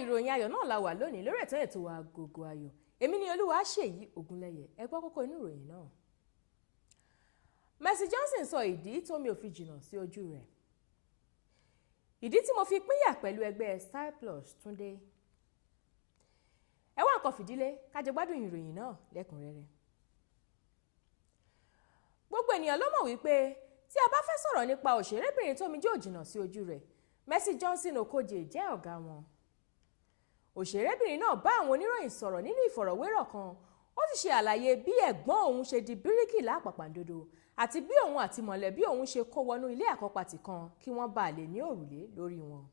ìròyìn ayọ̀ náà la wà lónìí lórí ètò Agogo Ayo. Èmi ni Olúwaṣèyí Ògúnlẹ̀yẹ. Ẹ gbọ́ kókó inú ìròyìn náà. Mercy Johnson sọ ìdí tó mi ò fi jìnnà sí ojú rẹ̀. Ìdí tí mo fi pínyà pẹ̀lú ẹgbẹ́ Style Plus Túndé. Ẹ wá nǹkan fìdílé ká jẹ gbádùn ìròyìn náà lẹ́kùnrẹ́rẹ́. Gbogbo ènìyàn ló mọ̀ wípé tí a bá fẹ́ sọ̀rọ̀ nípa òṣèrébìnrin tó mi jẹ́ òjìnnà sí ojú rẹ̀, Mercy Johnson Okoje jẹ́ ọ̀gá wọn. Òṣèrébìnrin náà bá àwọn oníròyìn sọ̀rọ̀ nínú ìfọ̀rọ̀wérọ̀ kan. Ó ti ṣe àlàyé bí ẹ̀gbọ́n òun ṣe di bíríkì lápàpàǹdodo àti bí òun àti mọ̀lẹ́bí òun ṣe kó wọnú ilé àkọ́pàtì kan kí wọ́n bá lè ní òrùlé lórí wọn.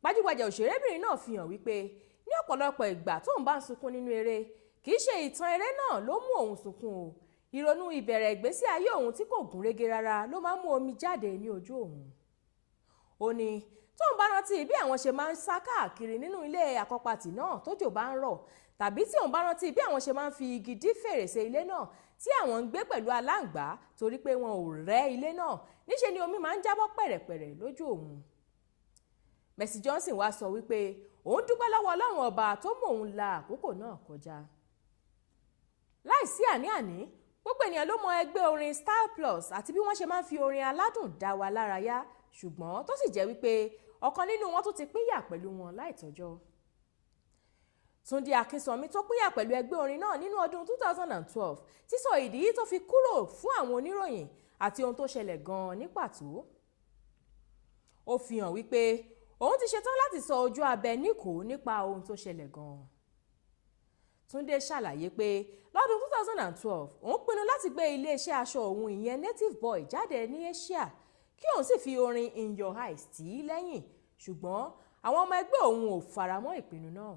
Gbajúgbajà òṣèrébìnrin náà fi hàn wípé ní ọ̀pọ̀lọpọ̀ ìgbà tóun bá ń sunkún nínú eré, kì í ṣe ìtàn eré náà ló mú òun sunkún o. Ìrònú ìbẹ̀rẹ̀ ìgbésí ayé òun tí kò gún régé rárá ló máa ń mú omi jáde ní ojú òun. Ó ní tóun bá rántí bí àwọn ṣe máa ń sá káàkiri nínú ilé àkọ́pàtì náà tójò bá ń rọ̀, tàbí tí òun bá rántí bí àwọn ṣe máa ń fi igi dí fèrèsé ilé náà tí àwọn ń gbé pẹ̀lú aláǹgbá torí pé wọn ò rẹ́ ilé náà, níṣe ni omi máa ń jábọ́ pẹ̀rẹ̀pẹ̀rẹ̀ lójú òun. Mercy Johnson wá sọ wípé òun dúpẹ́ lọ́wọ́ Ọlọ́run ọba tó mú òun la àkókò náà kọjá. Láìsí àní-àní, gbogbo ènìyàn ló mọ ẹgbẹ́ orin Style Plus àti bí wọ́n ṣe máa ń fi orin aládùn dá wa lárayá, ṣùgbọ́n tó sì jẹ́ wípé ọ̀kan nínú wọn tó ti pínyà pẹ̀lú wọn láìtọ́jọ́. Túndé Akínsànmí tó pínyà pẹ̀lú ẹgbẹ́ orin náà nínú ọdún 2012 ti sọ ìdí tó fi kúrò fún àwọn oníròyìn àti ohun tó ṣẹlẹ̀ gan-an ní pàtó. Ó fi hàn wípé òun ti ṣetán láti sọ ojú abẹ níkò nípa ohun tó ṣẹlẹ̀ gan-an. Túndé ṣàlàyé pé lọ́dún 2012 òun pinnu láti gbé iléeṣẹ́ aṣọ òun ìyẹn Native Boy jáde ní Asia kí òun sì fi orin In Your Eyes tì í lẹ́yìn, ṣùgbọ́n àwọn ọmọ ẹgbẹ́ òun ò faramọ́ ìpinnu náà.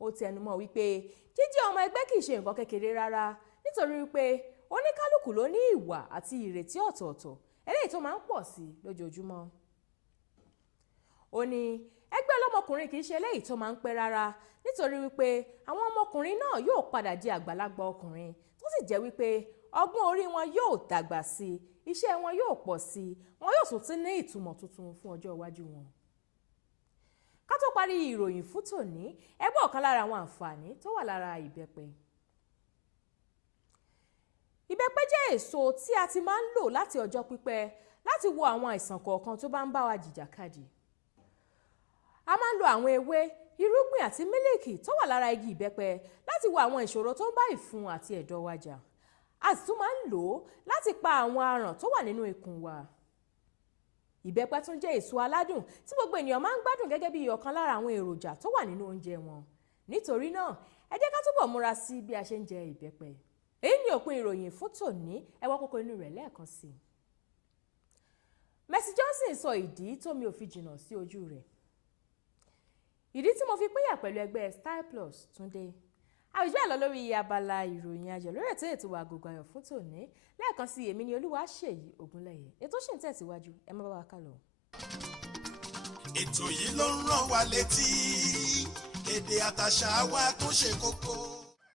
Ó tẹnumọ́ wípé jíjẹ́ ọmọ ẹgbẹ́ kìí ṣe nǹkan kékeré rárá, nítorí wípé oníkálùkù ló ní ìwà àti ìrètí ọ̀tọ̀ọ̀tọ̀ eléyìí tó máa ń pọ̀ sí lójoojúmọ́. Ó ní ẹgbẹ́ ọlọ́mọkùnrin kìí ṣe eléyìí tó máa ń pẹ́ rárá, nítorí wípé àwọn ọmọkùnrin náà yóò padà di àgbàlagbà ọkùnrin tó sì jẹ́ wípé ọgbọ́n orí wọn yóò dàgbà sí i, iṣẹ́ wọn yóò pọ̀ sí i, wọn yóò tún ti ní ìtumọ̀ tuntun fún ọjọ́ iwájú wọn. Ká tó parí ìròyìn fún tòní, ẹ gbọ́ ọ̀kan lára àwọn àǹfààní tó wà lára ìbẹ́pẹ. Ìbẹ́pẹ jẹ́ èso tí a ti máa ń lò láti ọjọ́ pípẹ́ láti wo àwọn àìsàn kọ̀ọ̀kan tó bá ń bá wa jìjàkadì. A máa ń lo àwọn ewé, irúgbìn àti mílíkì tó wà lára igi ìbẹ́pẹ láti wo àwọn ìṣòro tó ń bá ìfun àti ẹ̀dọ̀ wa jà. A sì tún máa ń lò ó láti pa àwọn aràn tó wà nínú ikùn wa. Ìbẹ́pẹ tún jẹ́ èso aládùn tí gbogbo ènìyàn máa ń gbádùn gẹ́gẹ́ bí ọ̀kan lára àwọn èròjà tó wà nínú oúnjẹ wọn. Nítorí náà, ẹ jẹ́ ká túbọ̀ múra sí bí a ṣe ń jẹ ìbẹ́pẹ. Èyí ni òpin ìròyìn fún tòní, ẹ wá kókó inú rẹ̀ lẹ́ẹ̀kan sí i. Mercy Johnson sọ ìdí tó mi ò fi jìnnà sí ojú rẹ̀. Ìdí tí mo fi pínyà pẹ̀lú ẹgbẹ́ Style Plus Túndé. Àwùjọ àlọ́ lórí abala ìròyìn ayọ̀ lórí ètò Agogo Ayo fún tòní. Lẹ́ẹ̀kan sí èmi ni Olúwaṣèyí Ògúnlẹ̀yẹ. Ètò ṣì ń tẹ̀síwájú, ẹ má bá wa kálọ. Ètò yìí ló ń rán wa létí èdè àtàṣà wa tó ṣe kókó.